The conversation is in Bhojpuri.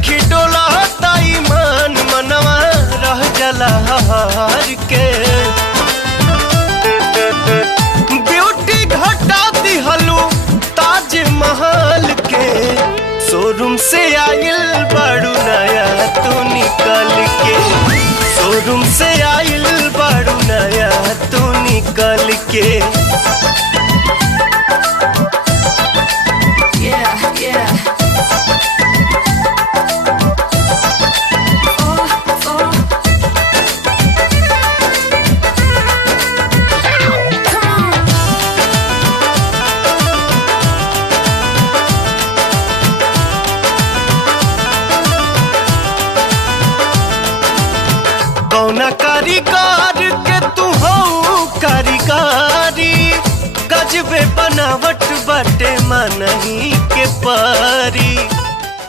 देखी डोला ताई मान मनवा रह जला हार के। ब्यूटी घटा दिहलू ताज महल के, शोरूम से आइल बाड़ू नया तू निकल के, शोरूम से आइल बाड़ू नया तू निकल के। कौना कारीगर के तू हो कारीगरी, गजबे बनावट बाटे मनही के परी।